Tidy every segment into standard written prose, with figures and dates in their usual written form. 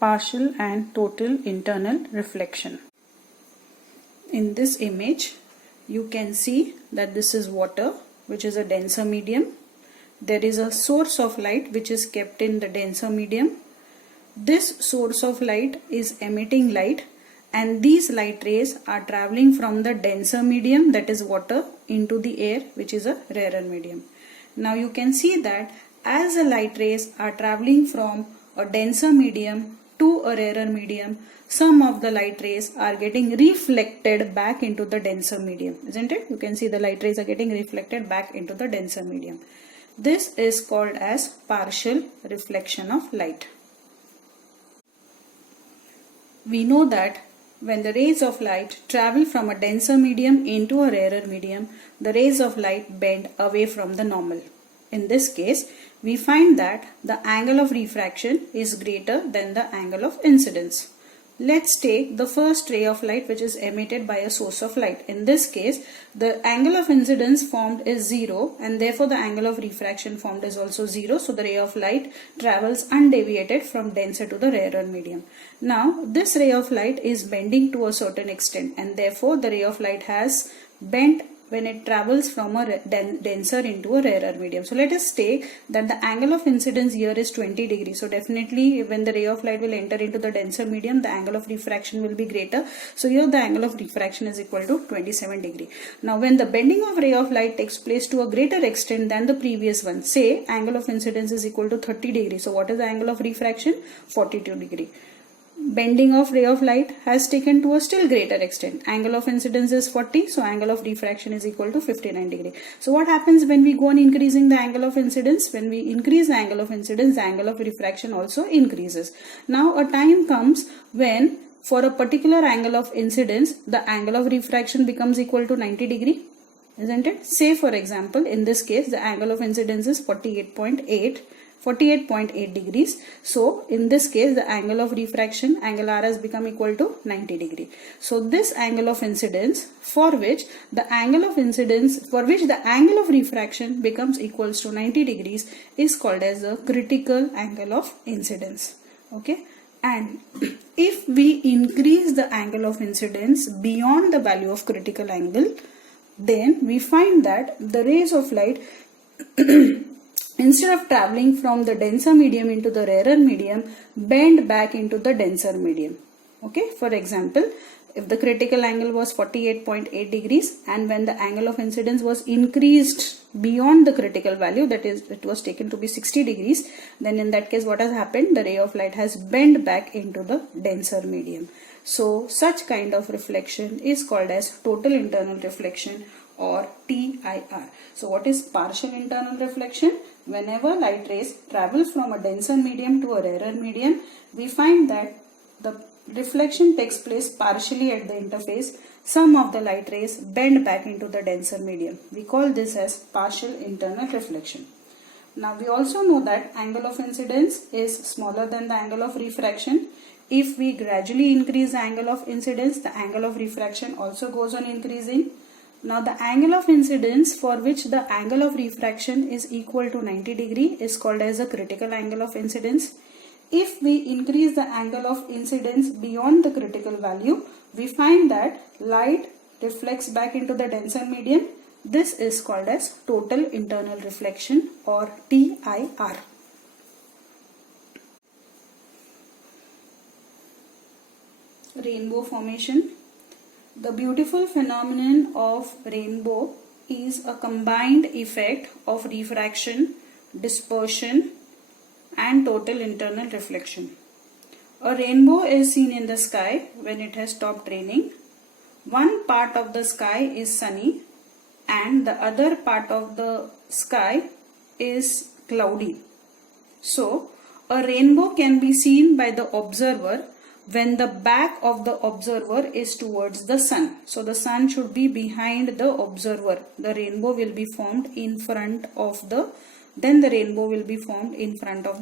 partial and total internal reflection. In this image, you can see that this is water, which is a denser medium. There is a source of light which is kept in the denser medium. This source of light is emitting light, and these light rays are traveling from the denser medium, that is water, into the air, which is a rarer medium. Now you can see that as the light rays are traveling from a denser medium to a rarer medium, some of the light rays are getting reflected back into the denser medium, isn't it? You can see the light rays are getting reflected back into the denser medium. This is called as partial reflection of light. We know that when the rays of light travel from a denser medium into a rarer medium, the rays of light bend away from the normal. In this case, we find that the angle of refraction is greater than the angle of incidence. Let's take the first ray of light which is emitted by a source of light. In this case, the angle of incidence formed is 0, and therefore the angle of refraction formed is also 0. So the ray of light travels undeviated from denser to the rarer medium. Now this ray of light is bending to a certain extent, and therefore the ray of light has bent when it travels from a denser into a rarer medium. So let us take that the angle of incidence here is 20 degrees. So definitely when the ray of light will enter into the denser medium, the angle of refraction will be greater. So here the angle of refraction is equal to 27 degree. Now when the bending of ray of light takes place to a greater extent than the previous one, say angle of incidence is equal to 30 degrees. So what is the angle of refraction? 42 degree. Bending of ray of light has taken to a still greater extent. Angle of incidence is 40, so angle of refraction is equal to 59 degree. So what happens when we go on increasing the angle of incidence? When we increase the angle of incidence, the angle of refraction also increases. Now a time comes when for a particular angle of incidence, the angle of refraction becomes equal to 90 degree, isn't it? Say for example, in this case, the angle of incidence is 48.8 degrees. So in this case, the angle of refraction, angle R, has become equal to 90 degree. So this angle of incidence for which the angle of refraction becomes equals to 90 degrees is called as the critical angle of incidence. Okay. And if we increase the angle of incidence beyond the value of critical angle, then we find that the rays of light instead of traveling from the denser medium into the rarer medium, bend back into the denser medium. Okay, for example, if the critical angle was 48.8 degrees and when the angle of incidence was increased beyond the critical value, that is, it was taken to be 60 degrees, then in that case what has happened? The ray of light has bent back into the denser medium. So such kind of reflection is called as total internal reflection, or TIR. So what is partial internal reflection? Whenever light rays travel from a denser medium to a rarer medium, we find that the reflection takes place partially at the interface. Some of the light rays bend back into the denser medium. We call this as partial internal reflection. Now we also know that angle of incidence is smaller than the angle of refraction. If we gradually increase the angle of incidence, the angle of refraction also goes on increasing. Now the angle of incidence for which the angle of refraction is equal to 90 degree is called as a critical angle of incidence. If we increase the angle of incidence beyond the critical value, we find that light reflects back into the denser medium. This is called as total internal reflection, or TIR. Rainbow formation. The beautiful phenomenon of rainbow is a combined effect of refraction, dispersion, and total internal reflection. A rainbow is seen in the sky when it has stopped raining. One part of the sky is sunny and the other part of the sky is cloudy. So, a rainbow can be seen by the observer when the back of the observer is towards the sun. So the sun should be behind the observer. The rainbow will be formed in front of the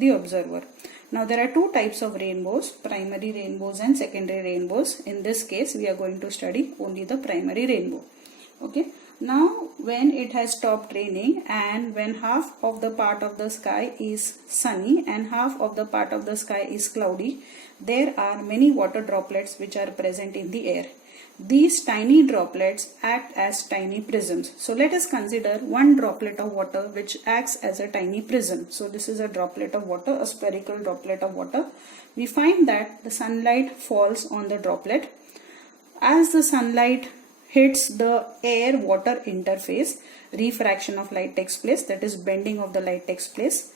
observer. Now there are two types of rainbows, primary rainbows and secondary rainbows. In this case we are going to study only the primary rainbow. Okay. Now when it has stopped raining and when half of the part of the sky is sunny and half of the part of the sky is cloudy, there are many water droplets which are present in the air. These tiny droplets act as tiny prisms. So let us consider one droplet of water which acts as a tiny prism. So this is a droplet of water, a spherical droplet of water. We find that the sunlight falls on the droplet. As the sunlight hits the air-water interface, refraction of light takes place, that is bending of the light takes place.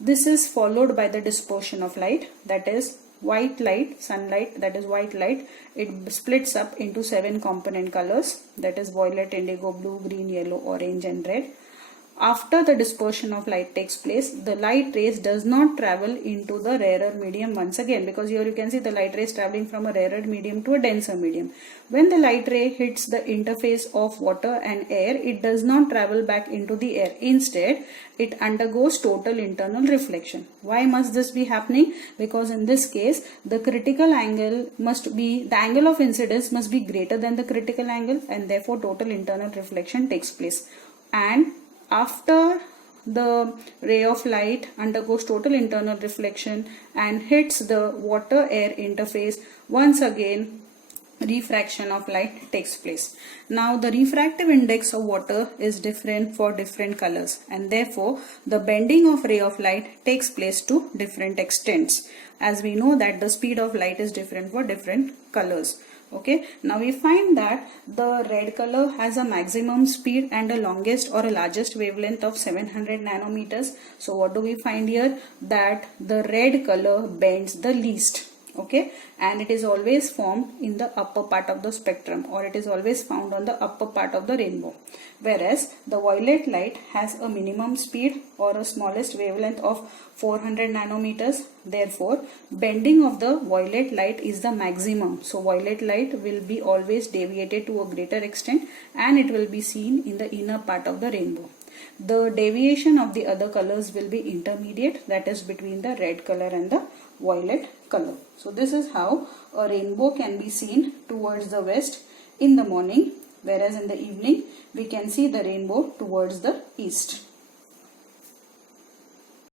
This is followed by the dispersion of light, that is white light, sunlight, that is white light. It splits up into 7 component colors, that is violet, indigo, blue, green, yellow, orange and red. After the dispersion of light takes place, the light rays does not travel into the rarer medium once again, because here you can see the light rays traveling from a rarer medium to a denser medium. When the light ray hits the interface of water and air, it does not travel back into the air. Instead, it undergoes total internal reflection. Why must this be happening? Because in this case, the critical angle must be, the angle of incidence must be greater than the critical angle, and therefore total internal reflection takes place. And after the ray of light undergoes total internal reflection and hits the water-air interface, once again refraction of light takes place. Now the refractive index of water is different for different colors, and therefore the bending of ray of light takes place to different extents, as we know that the speed of light is different for different colors. Okay, now we find that the red color has a maximum speed and a longest or a largest wavelength of 700 nanometers. So what do we find here? That the red color bends the least. Okay, and it is always formed in the upper part of the spectrum, or it is always found on the upper part of the rainbow. Whereas the violet light has a minimum speed or a smallest wavelength of 400 nanometers. Therefore, bending of the violet light is the maximum. So violet light will be always deviated to a greater extent, and it will be seen in the inner part of the rainbow. The deviation of the other colors will be intermediate, that is between the red color and the violet color. So this is how a rainbow can be seen towards the west in the morning, whereas in the evening we can see the rainbow towards the east.